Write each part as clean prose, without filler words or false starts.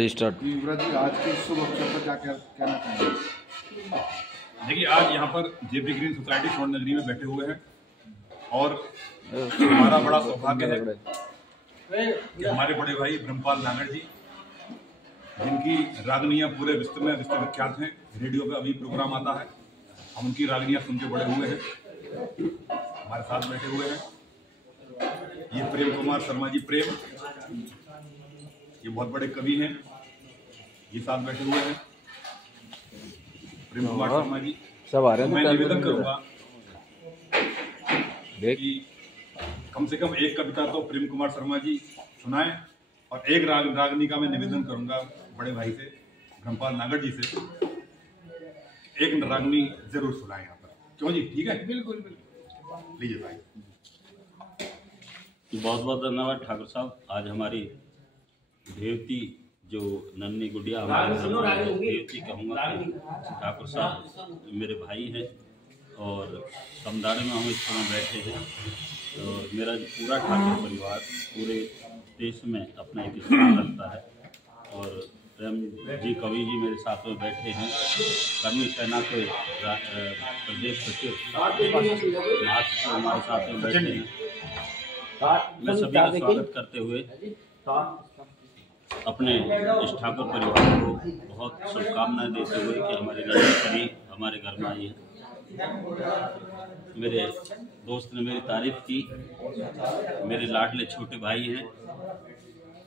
चलो स्टार्ट। युवराज जी, आज के शुभ अवसर पर क्या कहना चाहेंगे? देखिए, आज यहाँ पर जेपी ग्रीन सोसाइटी स्वर्ण नगरी में बैठे हुए हैं और हमारा बड़ा सौभाग्य है कि हमारे बड़े भाई ब्रह्मपाल नागर जी, जिनकी रागनियाँ पूरे विश्व में विख्यात हैं, रेडियो पे अभी प्रोग्राम आता है, हम उनकी रागनियाँ सुन के बड़े हुए हैं, हमारे साथ बैठे हुए हैं। ये प्रेम कुमार शर्मा जी प्रेम, ये बहुत बड़े कवि हैं, ये साथ बैठे हुए हैं। प्रेम कुमार शर्मा जी, सब आ रहे हैं। मैं निवेदन करूंगा कि कम से कम एक कविता तो प्रेम कुमार शर्मा जी सुनाएं और एक रागनी का मैं निवेदन करूंगा बड़े भाई से ब्रह्मपाल नागर जी से, एक रागनी जरूर सुनाएं यहाँ पर। क्यों जी, ठीक है? बिल्कुल बिल्कुल, लीजिए भाई। बहुत बहुत धन्यवाद ठाकुर साहब। आज हमारी देवती जो नन्ही गुड़िया हमारे देवती कहूँगा, ठाकुर साहब मेरे भाई हैं और समदाने में हम इस समय बैठे हैं और मेरा पूरा ठाकुर परिवार पूरे देश में अपना एक स्थान रखता है। और प्रेम जी कवि जी मेरे साथ में बैठे हैं, कर्मी सेना के प्रदेश सचिव महासचिव हमारे साथ में बैठे हैं। मैं सभी का स्वागत करते हुए अपने इस ठाकुर परिवार को बहुत शुभकामनाएं देते हुए कि हमारे नन्ही परी हमारे घर में आई है। मेरे दोस्त ने मेरी तारीफ की, मेरे लाडले छोटे भाई हैं।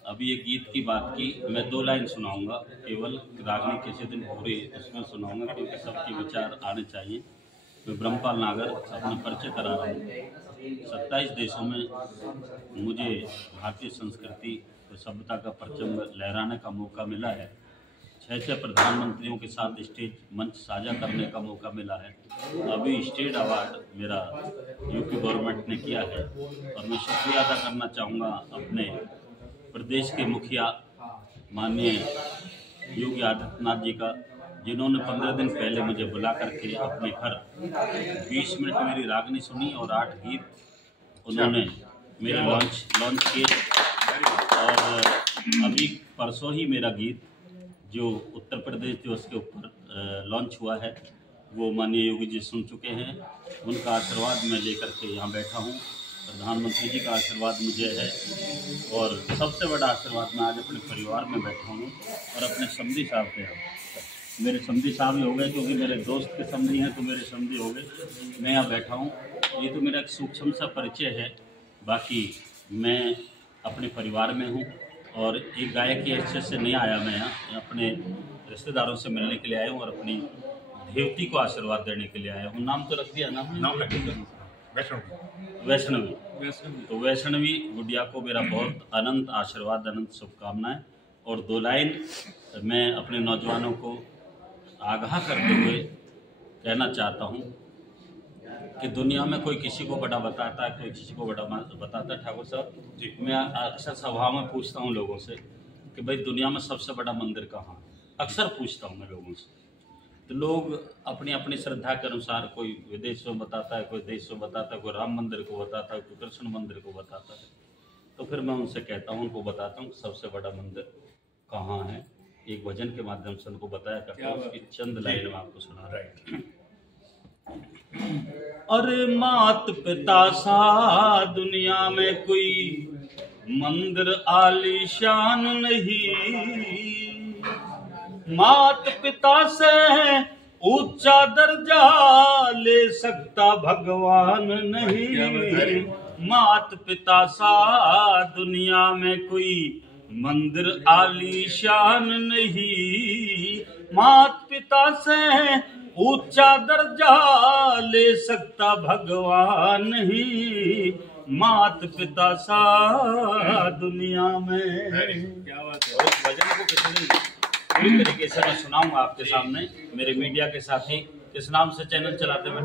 अभी एक गीत की बात की, मैं 2 लाइन सुनाऊंगा, केवल रागनी किसी दिन पूरी उसमें सुनाऊंगा क्योंकि सबके विचार आने चाहिए। मैं ब्रह्मपाल नागर अपना परिचय करा रहा हूँ। 27 देशों में मुझे भारतीय संस्कृति और सभ्यता का परचम लहराने का मौका मिला है। 6 प्रधानमंत्रियों के साथ स्टेज मंच साझा करने का मौका मिला है। अभी स्टेट अवार्ड मेरा यूपी गवर्नमेंट ने किया है और मैं शुक्रिया अदा करना चाहूँगा अपने प्रदेश के मुखिया माननीय योगी आदित्यनाथ जी का, जिन्होंने 15 दिन पहले मुझे बुला करके अपने घर 20 मिनट मेरी रागनी सुनी और 8 गीत उन्होंने मेरे लॉन्च किए। और अभी परसों ही मेरा गीत जो उत्तर प्रदेश दिवस के ऊपर लॉन्च हुआ है वो माननीय योगी जी सुन चुके हैं। उनका आशीर्वाद मैं लेकर के यहाँ बैठा हूँ। प्रधानमंत्री जी का आशीर्वाद मुझे है और सबसे बड़ा आशीर्वाद मैं आज अपने परिवार में बैठा हूँ और अपने समधी साहब के यहाँ। मेरे समधी साहब ही हो गए क्योंकि मेरे दोस्त के समधी हैं तो मेरे समधी हो गए। मैं यहाँ बैठा हूँ, ये तो मेरा एक सूक्ष्म सा परिचय है। बाकी मैं अपने परिवार में हूँ और एक गायक की हैसियत से नहीं आया मैं यहाँ, अपने रिश्तेदारों से मिलने के लिए आया हूँ और अपनी देवती को आशीर्वाद देने के लिए आया हूँ। नाम तो रख दिया, नाम रख दिया वैष्णवी। तो वैष्णवी गुड़िया को मेरा बहुत अनंत आशीर्वाद, अनंत शुभकामनाएं। और 2 लाइन मैं अपने नौजवानों को आगाह करते हुए कहना चाहता हूँ कि दुनिया में कोई किसी को बड़ा बताता है, कोई किसी को बड़ा बताता है। ठाकुर साहब जी, मैं अक्सर सभा में पूछता हूँ लोगों से कि भाई दुनिया में सबसे बड़ा मंदिर कहाँ है, अक्सर पूछता हूँ मैं लोगों से। तो लोग अपनी अपनी श्रद्धा के अनुसार कोई विदेश में बताता है, कोई देश में बताता है, कोई राम मंदिर को बताता है, कोई कृष्ण मंदिर को बताता है। तो फिर मैं उनसे कहता हूँ, उनको बताता हूँ सबसे बड़ा मंदिर कहाँ है। एक भजन के माध्यम से उनको बताया करता हूँ, उसकी चंद लाइन में आपको सुना रहा है। अरे मात पिता सा दुनिया में कोई मंदिर आलीशान नहीं, मात पिता से ऊंचा दर्जा ले सकता भगवान नहीं। मात पिता सा दुनिया में कोई मंदिर आलीशान नहीं, मात पिता से ऊंचा दर्जा ले सकता भगवान नहीं। मात पिता सा दुनिया में। क्या बात है। और इस भजन को कितनी पूरी तरीके से मैं सुनाऊंगा आपके सामने। मेरे मीडिया के साथी, किस नाम से चैनल चलाते हैं?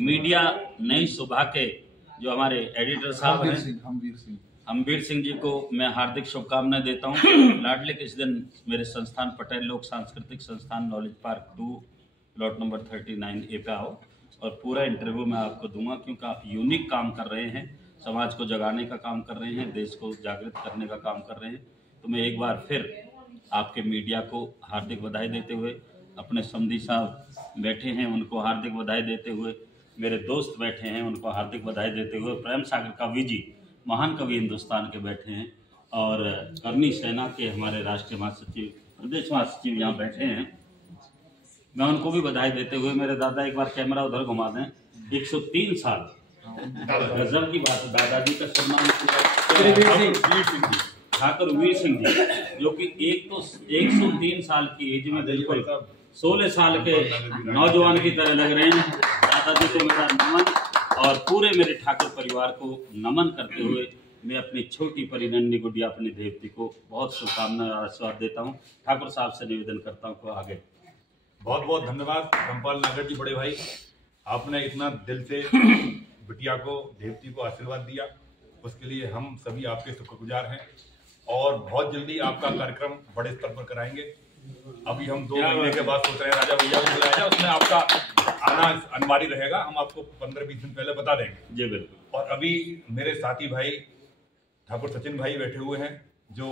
मीडिया नई सुबह के जो हमारे एडिटर साहब हैं हमवीर सिंह जी को मैं हार्दिक शुभकामनाएं देता हूं। लाडले किस दिन मेरे संस्थान पटेल लोक सांस्कृतिक संस्थान knowledge park 2 plot number 39A पे आओ और पूरा इंटरव्यू मैं आपको दूंगा, क्योंकि आप यूनिक काम कर रहे हैं, समाज को जगाने का काम कर रहे हैं, देश को जागृत करने का काम कर रहे हैं। तो मैं एक बार फिर आपके मीडिया को हार्दिक बधाई देते हुए, अपने समधी साहब बैठे हैं उनको हार्दिक बधाई देते हुए, मेरे दोस्त बैठे हैं उनको हार्दिक बधाई देते हुए, प्रेम सागर कवि जी, महान कवि हिंदुस्तान के बैठे हैं, और करनी सेना के हमारे राष्ट्रीय महासचिव, प्रदेश महासचिव यहाँ बैठे हैं, मैं उनको भी बधाई देते हुए, मेरे दादा एक बार कैमरा उधर घुमा दें, 103 साल गजब की बात है, दादाजी का सम्मान ठाकुर वीर सिंह जी, जो कि एक तो 103 साल की एज में बिल्कुल 16 साल के नौजवान की तरह लग रहे हैं। दादाजी को मेरा नमन, और पूरे मेरे ठाकुर परिवार को नमन करते हुए मैं अपनी छोटी परिनन्नी गुड़िया अपनी देवती को बहुत शुभकामनाएं और आशीर्वाद देता हूँ। ठाकुर साहब से निवेदन करता हूँ को आगे। बहुत बहुत धन्यवाद ब्रह्मपाल नागर जी, बड़े भाई, आपने इतना दिल से बिटिया को, देवती को आशीर्वाद दिया, उसके लिए हम सभी आपके शुक्रगुजार हैं। और बहुत जल्दी आपका कार्यक्रम बड़े स्तर पर कराएंगे। अभी हम 2 महीने के बाद सोच रहे हैं राजा भैया को बुलाया जाए, उसमें आपका आना अनिवार्य रहेगा, हम आपको 15-20 दिन पहले बता देंगे। जी बिल्कुल। और अभी मेरे साथी भाई ठाकुर सचिन भाई बैठे हुए हैं, जो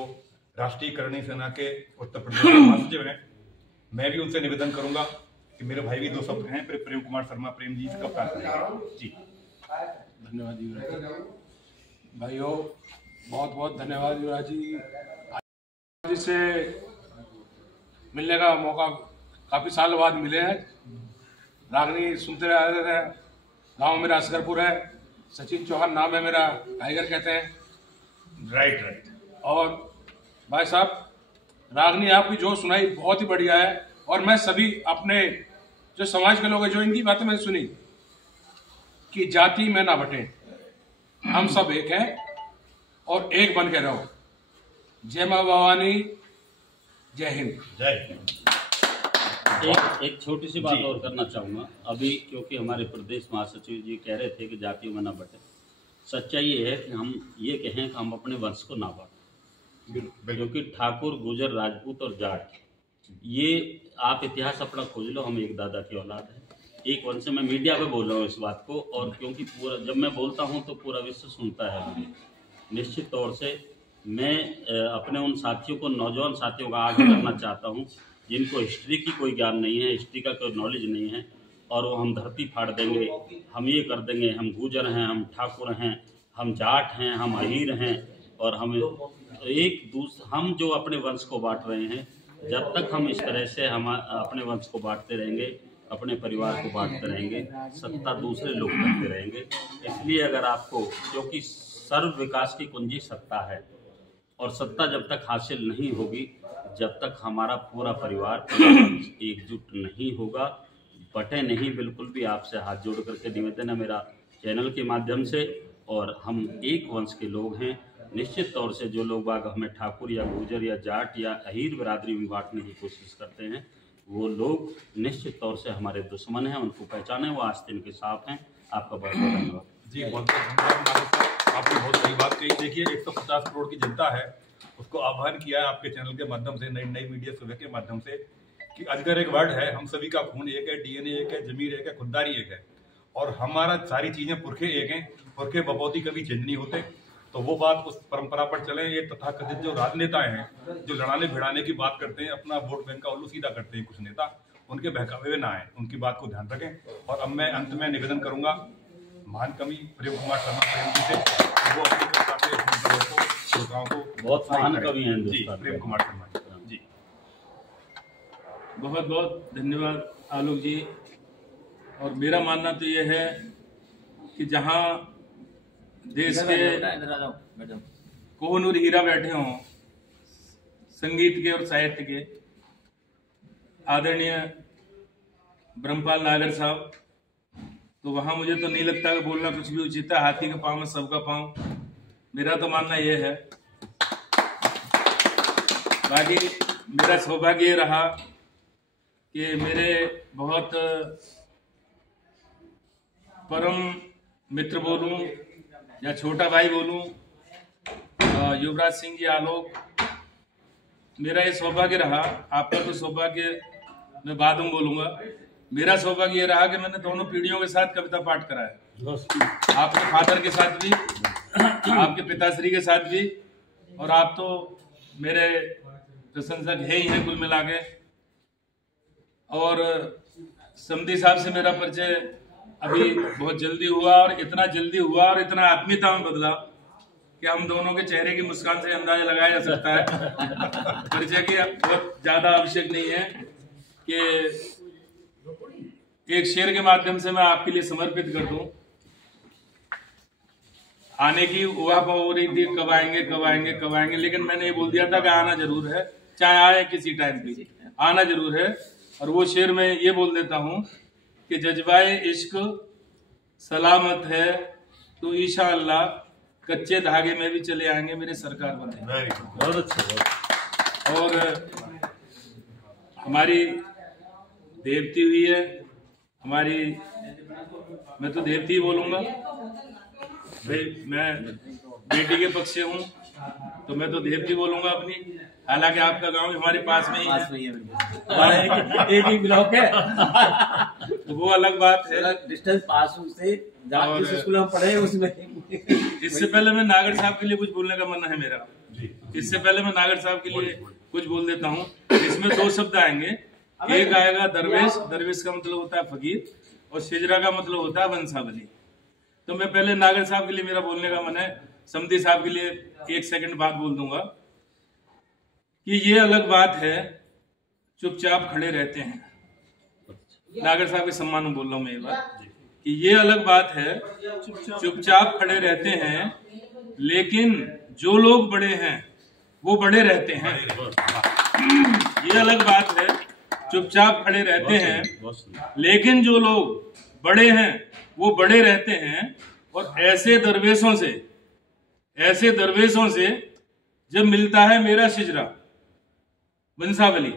राष्ट्रीय करणी सेना के उत्तर प्रदेश के महासचिव हैं। मैं भी उनसे निवेदन करूंगा कि मेरे भाई भी 2 शब्द हैं, फिर प्रेम कुमार शर्मा प्रेम जी से कप्तान करेंगे। जी धन्यवाद युवराज जी। भाइयों बहुत बहुत धन्यवाद युवराज जी से मिलने का मौका काफ़ी साल बाद मिले हैं। रागनी सुनते आ रहे हैं, गाँव मेरा असगरपुर है, सचिन चौहान नाम है मेरा, टाइगर कहते हैं। राइट। और भाई साहब, रागनी आपकी जो सुनाई बहुत ही बढ़िया है, और मैं सभी अपने जो समाज के लोग हैं, जो इनकी बातें मैंने सुनी कि जाति में ना बटे, हम सब एक हैं और एक बन के रहो। जय मां भवानी, जय हिंद। जय हिंद। एक छोटी सी बात और करना चाहूँगा अभी, क्योंकि हमारे प्रदेश महासचिव जी कह रहे थे कि जातियों में ना बटे। सच्चाई ये है कि हम ये कहें कि हम अपने वंश को ना बांटें, क्योंकि ठाकुर, गुजर, राजपूत और जाट, ये आप इतिहास अपना खोज लो, हम एक दादा की औलाद है, एक वंश। मैं मीडिया पे बोल रहा हूँ इस बात को, और क्योंकि पूरा जब मैं बोलता हूँ तो पूरा विश्व सुनता है मुझे। निश्चित तौर से मैं अपने उन साथियों को, नौजवान साथियों का आगे करना चाहता हूँ जिनको हिस्ट्री की कोई ज्ञान नहीं है, हिस्ट्री का कोई नॉलेज नहीं है, और वो हम धरती फाड़ देंगे, हम ये कर देंगे, हम गुजर हैं, हम ठाकुर हैं, हम जाट हैं, हम अहीर हैं, और हम हम जो अपने वंश को बांट रहे हैं, जब तक हम इस तरह से हम अपने वंश को बांटते रहेंगे, अपने परिवार को बांटते रहेंगे, सत्ता दूसरे लोग करते रहेंगे। इसलिए अगर आपको, क्योंकि सर्व विकास की कुंजी सत्ता है, और सत्ता जब तक हासिल नहीं होगी, जब तक हमारा पूरा परिवार एकजुट नहीं होगा, बटे नहीं बिल्कुल भी। आपसे हाथ जोड़ करके निवेदन है मेरा चैनल के माध्यम से, और हम एक वंश के लोग हैं। निश्चित तौर से जो लोग बाग हमें ठाकुर या गुजर या जाट या अहीर बिरादरी में बांटने की कोशिश करते हैं, वो लोग निश्चित तौर से हमारे दुश्मन हैं, उनको पहचाने, वो आस्तीन के साफ हैं। आपका बहुत बहुत धन्यवाद। जी बहुत बहुत धन्यवाद। आपने बहुत सही बात कही। देखिए 150 करोड़ की जनता है, उसको आह्वान किया है आपके चैनल के माध्यम से, नई मीडिया सुबह के माध्यम से, कि अजगर एक वर्ड है, हम सभी का खून एक है, डीएनए एक है, जमीर एक है, खुददारी एक है, और हमारा सारी चीजें पुरखे एक हैं, पुरखे बपौती कभी चेंज नहीं होते। तो वो बात उस परंपरा पर चले। ये तथाकथित जो राजनेता हैं, जो लड़ाने भिड़ाने की बात करते हैं, अपना वोट बैंक का उल्लू सीधा करते हैं कुछ नेता, उनके बहकावे में ना आए, उनकी बात को ध्यान रखें। और अब मैं अंत में निवेदन करूंगा महान कवि प्रेम कुमार शर्मा प्रेम जी से, वो अपनी कविता से श्रोताओं को, बहुत महान कवि हैं जी, प्रेम कुमार शर्मा जी। बहुत बहुत धन्यवाद आलोक जी। और मेरा मानना तो ये है कि जहाँ देश के कोहनूर हीरा बैठे हों, संगीत के और साहित्य के, आदरणीय ब्रह्मपाल नागर साहब, तो वहां मुझे तो नहीं लगता कि बोलना कुछ भी उचित है। हाथी के पांव में सबका पांव, मेरा तो मानना यह है। बाकी मेरा सौभाग्य ये रहा कि मेरे बहुत परम मित्र बोलूं या छोटा भाई बोलूं, युवराज सिंह जी आलोक, मेरा ये सौभाग्य रहा। आपका तो सौभाग्य मैं बाद में बोलूंगा। मेरा सौभाग्य ये रहा कि मैंने दोनों पीढ़ियों के साथ कविता पाठ कराया, आपके फादर के साथ भी, आपके पिताश्री के साथ भी, और आप तो मेरे प्रशंसक है ही हैं कुल मिला के। और समधी साहब से मेरा परिचय अभी बहुत जल्दी हुआ, और इतना जल्दी हुआ और इतना आत्मीयता में बदला कि हम दोनों के चेहरे की मुस्कान से अंदाजा लगाया जा सकता है। परिचय की बहुत ज्यादा आवश्यक नहीं है कि एक शेर के माध्यम से मैं आपके लिए समर्पित कर दूं। आने की वाह हो रही थी, कब आएंगे कब आएंगे कब आएंगे, लेकिन मैंने ये बोल दिया था कि आना जरूर है, चाहे आए किसी टाइम पे, आना जरूर है। और वो शेर मैं ये बोल देता हूँ कि जज्बाए इश्क सलामत है तो इंशाअल्लाह कच्चे धागे में भी चले आएंगे मेरे सरकार बने। बहुत अच्छा। और हमारी देवती हुई है हमारी, मैं तो देवती ही बोलूंगा भाई, मैं बेटी के पक्ष से हूँ तो मैं तो देवती बोलूंगा अपनी। हालांकि आपका गांव हमारे पास में ही है, एक ही ब्लॉक है, तो वो अलग बात है। डिस्टेंस पास से जिस स्कूल में पढ़े उसमें। इससे पहले मैं नागर साहब के लिए कुछ बोलने का मन है मेरा। इससे पहले मैं नागर साहब के लिए कुछ बोल देता हूँ। इसमें दो शब्द आएंगे, एक आएगा दरवेश, दरवेश का मतलब होता है फकीर, और शिजरा का मतलब होता है वंशावली। तो मैं पहले नागर साहब के लिए मेरा बोलने का मन है, समधी साहब के लिए 1 सेकंड बाद बोल दूंगा कि ये अलग बात है चुपचाप खड़े रहते हैं। नागर साहब के सम्मान में बोल रहा हूं मैं ये बात कि ये अलग बात है चुपचाप खड़े रहते हैं, लेकिन जो लोग बड़े हैं वो बड़े रहते हैं। ये अलग बात है चुपचाप खड़े रहते हैं, लेकिन जो लोग बड़े हैं वो बड़े रहते हैं। और ऐसे दरवेशों से जब मिलता है मेरा शिजरा वंशावली,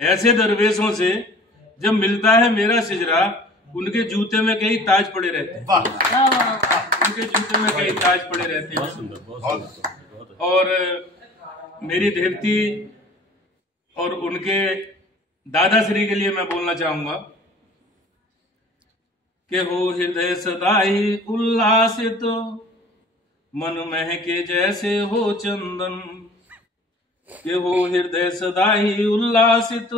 ऐसे दरवेशों से जब मिलता है मेरा शिजरा, उनके जूते में कई ताज पड़े रहते हैं, उनके जूते में कई ताज पड़े रहते हैं। और मेरी देवती और उनके दादाश्री के लिए मैं बोलना चाहूंगा कि हो हृदय सदाई उल्लासित, मन महके जैसे हो चंदन। कि हो हृदय सदाई उल्लासित,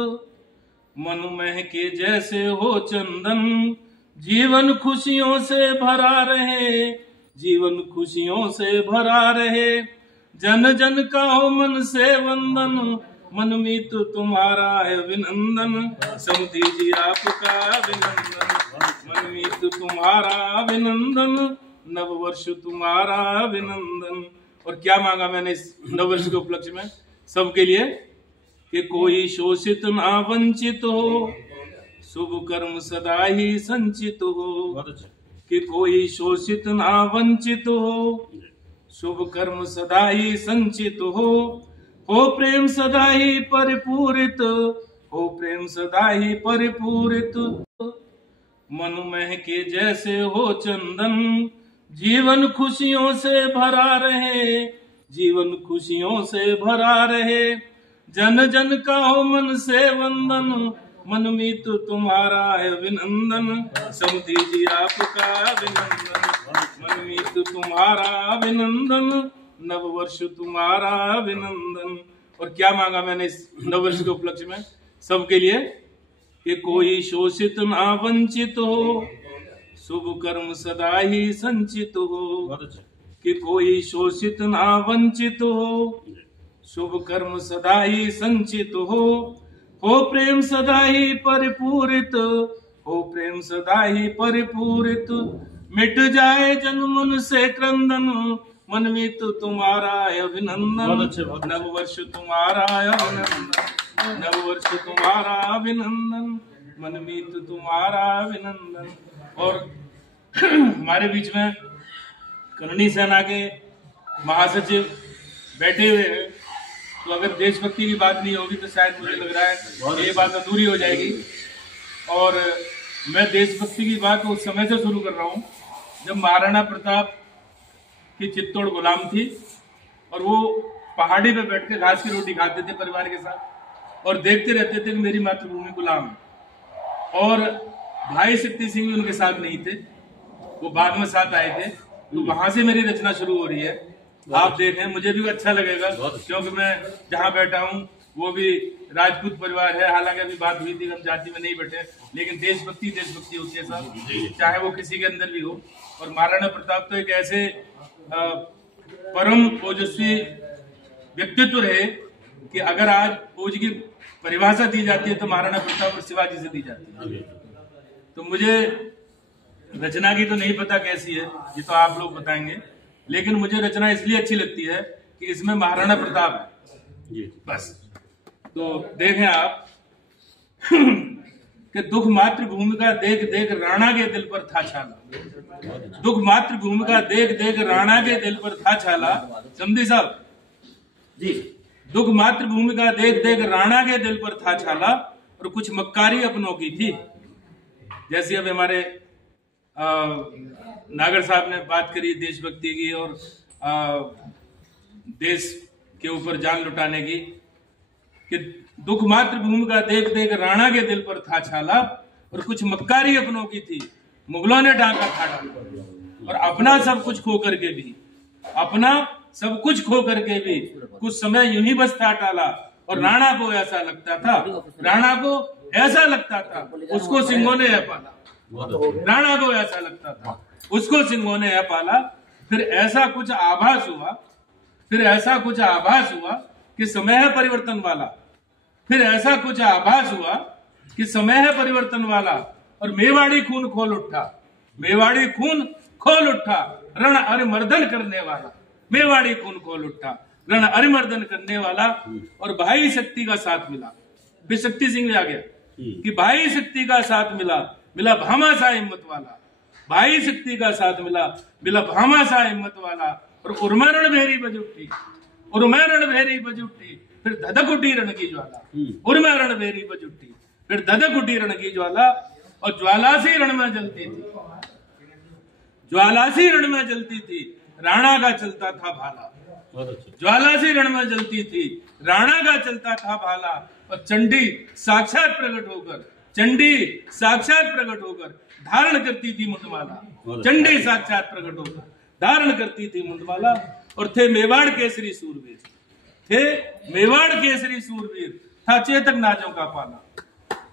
मन महके जैसे हो चंदन। जीवन खुशियों से भरा रहे, जीवन खुशियों से भरा रहे। जन जन का हो मन से वंदन, मनमीत तुम्हारा है अभिनंदन। समधी जी आपका अभिनंदन, मनमीत तुम्हारा अभिनंदन। नववर्ष तुम्हारा अभिनंदन। और क्या मांगा मैंने इस नववर्ष के उपलक्ष्य में सबके लिए कि कोई शोषित ना वंचित हो, शुभ कर्म सदा ही संचित हो। कि कोई शोषित ना वंचित हो, शुभ कर्म सदा ही संचित हो प्रेम सदा ही परिपूरित, हो प्रेम सदा ही परिपूरित। मन महके जैसे हो चंदन, जीवन खुशियों से भरा रहे, जीवन खुशियों से भरा रहे। जन जन का हो मन से वंदन, मनमीत तुम्हारा है अभिनंदन। समधी जी आपका अभिनंदन, मनमीत तुम्हारा अभिनंदन। नववर्ष तुम्हारा अभिनंदन। और क्या मांगा मैंने इस नववर्ष के उपलक्ष्य में सबके लिए कि कोई शोषित ना वंचित हो, शुभ कर्म सदा ही संचित हो। कि कोई शोषित ना वंचित हो, शुभ कर्म सदा ही संचित हो प्रेम सदा ही परिपूरित, हो प्रेम सदा ही परिपूरित। मिट जाए जन मन से क्रंदन, मनमीत तुम्हारा अभिनंदन। नववर्ष तुम्हारा अभिनंदन, नववर्ष तुम्हारा अभिनंदन, मनमीत तुम्हारा अभिनंदन। और हमारे बीच में करणी सेना के महासचिव बैठे हुए हैं, तो अगर देशभक्ति की बात नहीं होगी तो शायद मुझे लग रहा है ये बात अधूरी हो जाएगी। और मैं देशभक्ति की बात उस समय से शुरू कर रहा हूँ जब महाराणा प्रताप की चित्तौड़ गुलाम थी और वो पहाड़ी पे बैठ के घास की रोटी खाते थे परिवार के साथ और देखते रहते थे कि मेरी मातृभूमि गुलाम है। और भाई शक्ति सिंह उनके साथ नहीं थे, वो बाद में साथ आए थे। तो वहां से मेरी रचना शुरू हो रही है आप देखें, मुझे भी अच्छा लगेगा, क्योंकि मैं जहाँ बैठा हूँ वो भी राजपूत परिवार है। हालांकि अभी बात हुई थी हम जाति में नहीं बैठे, लेकिन देशभक्ति होती है साहब, चाहे वो किसी के अंदर भी हो। और महाराणा प्रताप तो एक ऐसे परम ओजस्वी व्यक्तित्व रहे कि अगर आज ओज की परिभाषा दी जाती है तो महाराणा प्रताप और शिवाजी से दी जाती है। तो मुझे रचना की तो नहीं पता कैसी है, ये तो आप लोग बताएंगे, लेकिन मुझे रचना इसलिए अच्छी लगती है कि इसमें महाराणा प्रताप है बस। तो देखें आप कि दुख मातृभूमि का देख देख राणा के दिल पर था छाला, दुख मातृभूमि का देख देख राणा के दिल पर था छाला। समझी साहब जी, दुख मातृभूमि का देख देख राणा के दिल पर था छाला, और कुछ मक्कारी अपनों की थी। जैसे अब हमारे नागर साहब ने बात करी देशभक्ति की और देश के ऊपर जान लुटाने की, कि दुख मातृभूमि का देख देख राणा के दिल पर था छाला, और कुछ मक्कारी अपनों की थी, मुगलों ने डांका था डाला। और अपना सब कुछ खो करके भी, अपना सब कुछ खो करके भी कुछ समय यूं ही बस था टाला। और राणा को ऐसा लगता था, राणा को ऐसा लगता था उसको सिंहों ने है पाला, राणा को ऐसा लगता था उसको सिंहों ने है पाला। फिर ऐसा कुछ आभास हुआ, फिर ऐसा कुछ आभास हुआ कि समय है परिवर्तन वाला, फिर ऐसा कुछ आभास हुआ कि समय है परिवर्तन वाला। और मेवाड़ी खून खोल उठा, मेवाड़ी खून खोल उठा, रण अरिमर्दन करने वाला, मेवाड़ी खून खोल उठा, रण अरिमर्दन करने वाला। और भाई शक्ति का साथ मिला, फिर शक्ति सिंह आ गया कि भाई शक्ति का साथ मिला, मिला भामाशाह हिम्मत वाला, भाई शक्ति का साथ मिला, मिला भामाशाह हिम्मत वाला। और उर्मरण भेरी बज उठी, उर्मरण भेरी बज उठी, फिर धधक उठी रण की ज्वाला, उर्मरण भेरी बज उठी, फिर धधक उठी रण की ज्वाला। और ज्वाला सी रण में जलती थी, ज्वाला सी रण में जलती थी, राणा का चलता था भाला, ज्वाला सी रण में जलती थी, राणा का चलता था भाला। और चंडी साक्षात प्रकट होकर, चंडी साक्षात प्रकट होकर धारण करती थी मुंडमाला, चंडी साक्षात प्रकट होकर धारण करती थी मुंडमाला। और थे मेवाड़ केसरी सूरवीर, थे मेवाड़ केसरी सूरवीर, था चेतक नाजों का पाला।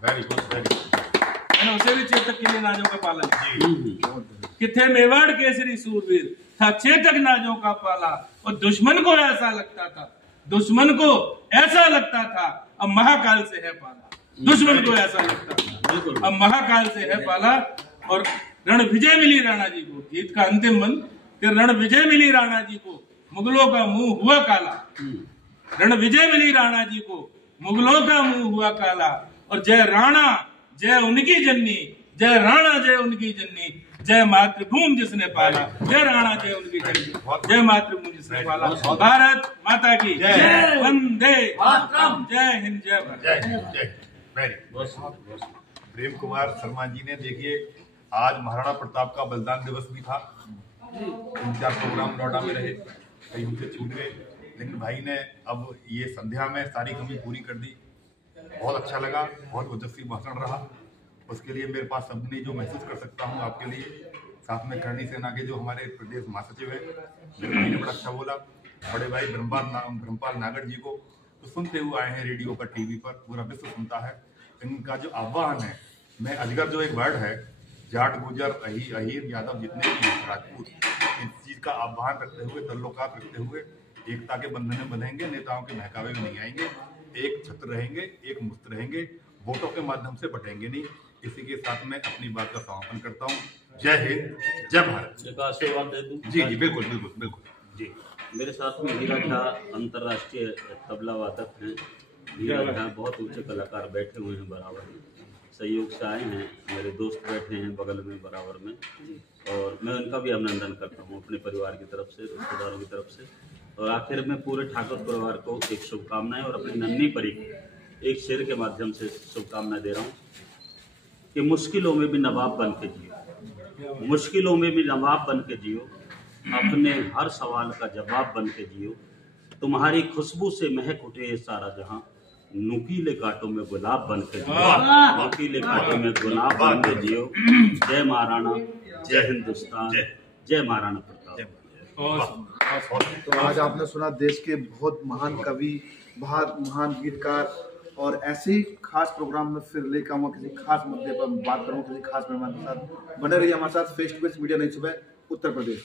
Very good, very good. उसे भी चेतक के लिए नाजों का पालन कि थे मेवाड़ केसरी सूरवीर, था चेतक नाजों का पाला। और दुश्मन को ऐसा लगता था, दुश्मन को ऐसा लगता था अब महाकाल से है पाला, दुश्मन को ऐसा लगता था अब महाकाल से है पाला। और रण विजय मिली राणा जी को, गीत का अंतिम मंत्र कि रण विजय मिली राणा जी को, मुगलों का मुंह हुआ काला, रण विजय मिली राणा जी को, मुगलों का मुंह हुआ काला। और जय राणा जय उनकी जननी, जय राणा जय उनकी जननी, जय मातृभूमि जिसने पाला, जय राणा जय उनकी जननी, जय मातृभूमि जिसने पाला। भारत माता की जय, वंदे मातरम, जय हिंद, जय भारत, जय। वेरी प्रेम कुमार शर्मा जी ने, देखिए आज महाराणा प्रताप का बलिदान दिवस भी था, 3-4 प्रोग्राम नोएडा में रहे, कहीं उनसे छूट गए, लेकिन भाई ने अब ये संध्या में सारी कमी पूरी कर दी। बहुत अच्छा लगा, बहुत ओजस्वी भाषण रहा। उसके लिए मेरे पास शब्द नहीं जो महसूस कर सकता हूँ आपके लिए। साथ में करणी सेना के जो हमारे प्रदेश महासचिव हैं, भाई ने बड़ा अच्छा बोला। बड़े भाई ब्रह्मपाल नागर जी को तो सुनते हुए आए हैं रेडियो पर, टीवी पर, पूरा विश्व सुनता है। इनका जो आह्वान है, मैं अजगर जो एक वर्ड है, जाट गुजर अहीर यादव जितने भी राजपूत, इस चीज का आह्वान रखते हुए, तल्लुकात रखते हुए एकता के बंधन में बंधेंगे, नेताओं के बहकावे में नहीं आएंगे, एक छत्र रहेंगे, एक मुक्त रहेंगे, वोटों के माध्यम से बटेंगे नहीं। इसी के साथ मैं अपनी बात का समापन करता हूँ। जय हिंद, जय भारत। आशीर्वाद दे दूं? जी जी बिल्कुल बिल्कुल बिल्कुल जी। मेरे साथ में हीरा झा अंतर्राष्ट्रीय तबला वादक हैं। हीरा झा बहुत ऊंचे कलाकार बैठे हुए हैं बराबर में, सहयोग से आए हैं, मेरे दोस्त बैठे हैं बगल में बराबर में, और मैं उनका भी अभिनंदन करता हूँ अपने परिवार की तरफ से, रिश्तेदारों की तरफ से। और आखिर में पूरे ठाकुर परिवार को एक शुभकामनाएं और अपनी नन्ही परी एक शेर के माध्यम से शुभकामनाएं दे रहा हूँ कि मुश्किलों में भी नवाब बन के जियो, मुश्किलों में भी नवाब बन के जियो, अपने हर सवाल का जवाब बन के जियो, तुम्हारी खुशबू से महक उठे ये सारा जहां, नुकीले कांटों में गुलाब बन के जियो, नुकीले कांटों में गुलाब बन के जियो। जय महाराणा, जय हिंदुस्तान, जय महाराणा प्रताप। तो आज आपने सुना देश के बहुत महान कवि, महान गीतकार, और ऐसे ही खास प्रोग्राम में फिर लेकर आऊंगा किसी खास मुद्दे पर बात करूंगा किसी खास मेहमान के साथ। बने रहिए हमारे साथ। फेस टू फेस मीडिया नहीं सुबह उत्तर प्रदेश।